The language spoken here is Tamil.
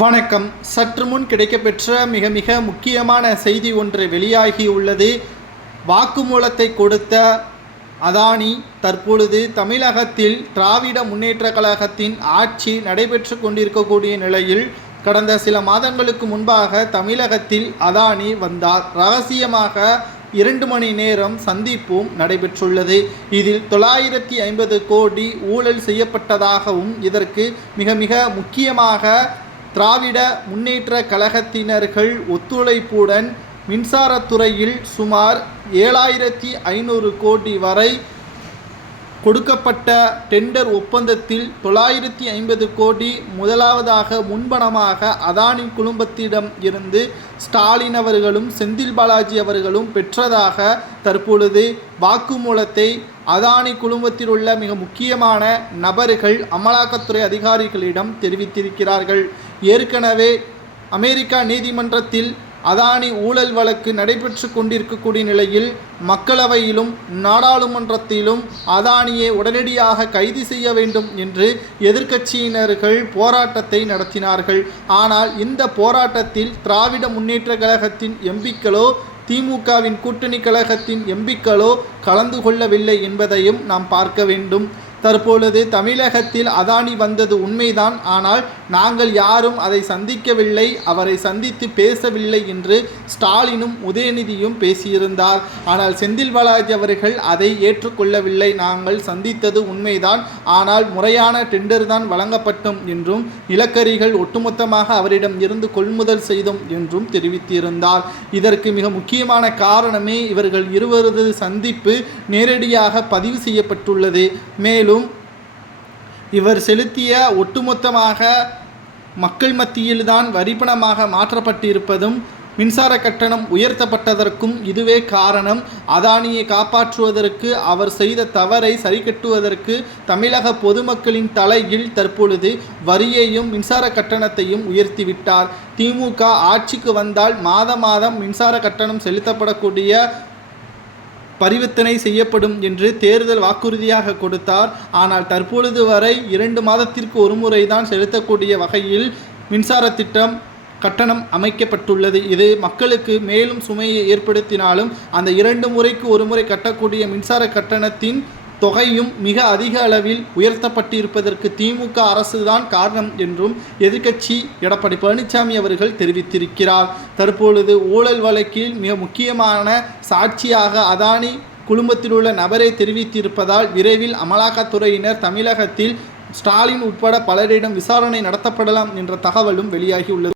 வணக்கம். சற்று முன் கிடைக்கப்பெற்ற மிக மிக முக்கியமான செய்தி ஒன்று வெளியாகியுள்ளது. வாக்குமூலத்தை கொடுத்த அதானி தற்பொழுது தமிழகத்தில் திராவிட முன்னேற்ற கழகத்தின் ஆட்சி நடைபெற்று கொண்டிருக்கக்கூடிய நிலையில் கடந்த சில மாதங்களுக்கு முன்பாக தமிழகத்தில் அதானி வந்தார். ரகசியமாக 2 மணி நேரம் சந்திப்பும் நடைபெற்றுள்ளது. இதில் 950 கோடி ஊழல் செய்யப்பட்டதாகவும் இதற்கு மிக மிக முக்கியமாக திராவிட முன்னேற்ற கழகத்தினர்கள் ஒத்துழைப்புடன் மின்சாரத்துறையில் சுமார் 7500 கோடி வரை கொடுக்கப்பட்ட டெண்டர் ஒப்பந்தத்தில் 950 கோடி முதலாவதாக முன்பணமாக அதானி குழுமத்திடம் இருந்து ஸ்டாலின் அவர்களும் செந்தில் பாலாஜி அவர்களும் பெற்றதாக தற்பொழுது வாக்குமூலத்தை அதானி குழுமத்தில் உள்ள மிக முக்கியமான நபர்கள் அமலாக்கத்துறை அதிகாரிகளிடம் தெரிவித்திருக்கிறார்கள். ஏற்கனவே அமெரிக்கா நீதிமன்றத்தில் அதானி ஊழல் வழக்கு நடைபெற்று கொண்டிருக்கக்கூடிய நிலையில் மக்களவையிலும் நாடாளுமன்றத்திலும் அதானியை உடனடியாக கைது செய்ய வேண்டும் என்று எதிர்க்கட்சியினர்கள் போராட்டத்தை நடத்தினார்கள். ஆனால் இந்த போராட்டத்தில் திராவிட முன்னேற்ற கழகத்தின் எம்பிக்களோ திமுகவின் கூட்டணி கழகத்தின் எம்பிக்களோ கலந்து கொள்ளவில்லை என்பதையும் நாம் பார்க்க வேண்டும். தற்பொழுது தமிழகத்தில் அதானி வந்தது உண்மைதான். ஆனால் நாங்கள் யாரும் அதை சந்திக்கவில்லை, அவரை சந்தித்து பேசவில்லை என்று ஸ்டாலினும் உதயநிதியும் பேசியிருந்தார். ஆனால் செந்தில் பாலாஜி அவர்கள் அதை ஏற்றுக்கொள்ளவில்லை. நாங்கள் சந்தித்தது உண்மைதான், ஆனால் முறையான டெண்டர் தான் வழங்கப்பட்டோம் என்றும் நிலக்கரிகள் ஒட்டுமொத்தமாக அவரிடம் இருந்து கொள்முதல் செய்தோம் என்றும் தெரிவித்திருந்தார். இதற்கு மிக முக்கியமான காரணமே இவர்கள் இருவரது சந்திப்பு நேரடியாக பதிவு செய்யப்பட்டுள்ளது. மேலும் இவர் செலுத்திய ஒட்டுமொத்தமாக மக்கள் மத்தியில்தான் வரிப்பணமாக மாற்றப்பட்டிருப்பதும் மின்சார கட்டணம் உயர்த்தப்பட்டதற்கும் இதுவே காரணம். அதானியை காப்பாற்றுவதற்கு அவர் செய்த தவறை சரிக்கட்டுவதற்கு தமிழக பொதுமக்களின் தலையில் தற்பொழுது வரியையும் மின்சார கட்டணத்தையும் உயர்த்திவிட்டார். திமுக ஆட்சிக்கு வந்தால் மாதம் மின்சார கட்டணம் செலுத்தப்படக்கூடிய பரிவர்த்தனை செய்யப்படும் என்று தேர்தல் வாக்குறுதியாக கொடுத்தார். ஆனால் தற்பொழுது வரை 2 மாதத்திற்கு ஒரு முறைதான் செலுத்தக்கூடிய வகையில் மின்சார திட்டம் கட்டணம் அமைக்கப்பட்டுள்ளது. இது மக்களுக்கு மேலும் சுமையை ஏற்படுத்தினாலும் அந்த 2 முறைக்கு ஒரு முறை கட்டக்கூடிய மின்சார கட்டணத்தின் தொகையும் மிக அதிக அளவில் உயர்த்தப்பட்டிருப்பதற்கு திமுக அரசுதான் காரணம் என்றும் எதிர்க்கட்சி எடப்பாடி பழனிசாமி அவர்கள் தெரிவித்திருக்கிறார். தற்பொழுது ஊழல் வழக்கில் மிக முக்கியமான சாட்சியாக அதானி குழுமத்தில் உள்ள நபரை தெரிவித்திருப்பதால் விரைவில் அமலாக்கத்துறையினர் தமிழகத்தில் ஸ்டாலின் உட்பட பலரிடம் விசாரணை நடத்தப்படலாம் என்ற தகவலும் வெளியாகியுள்ளது.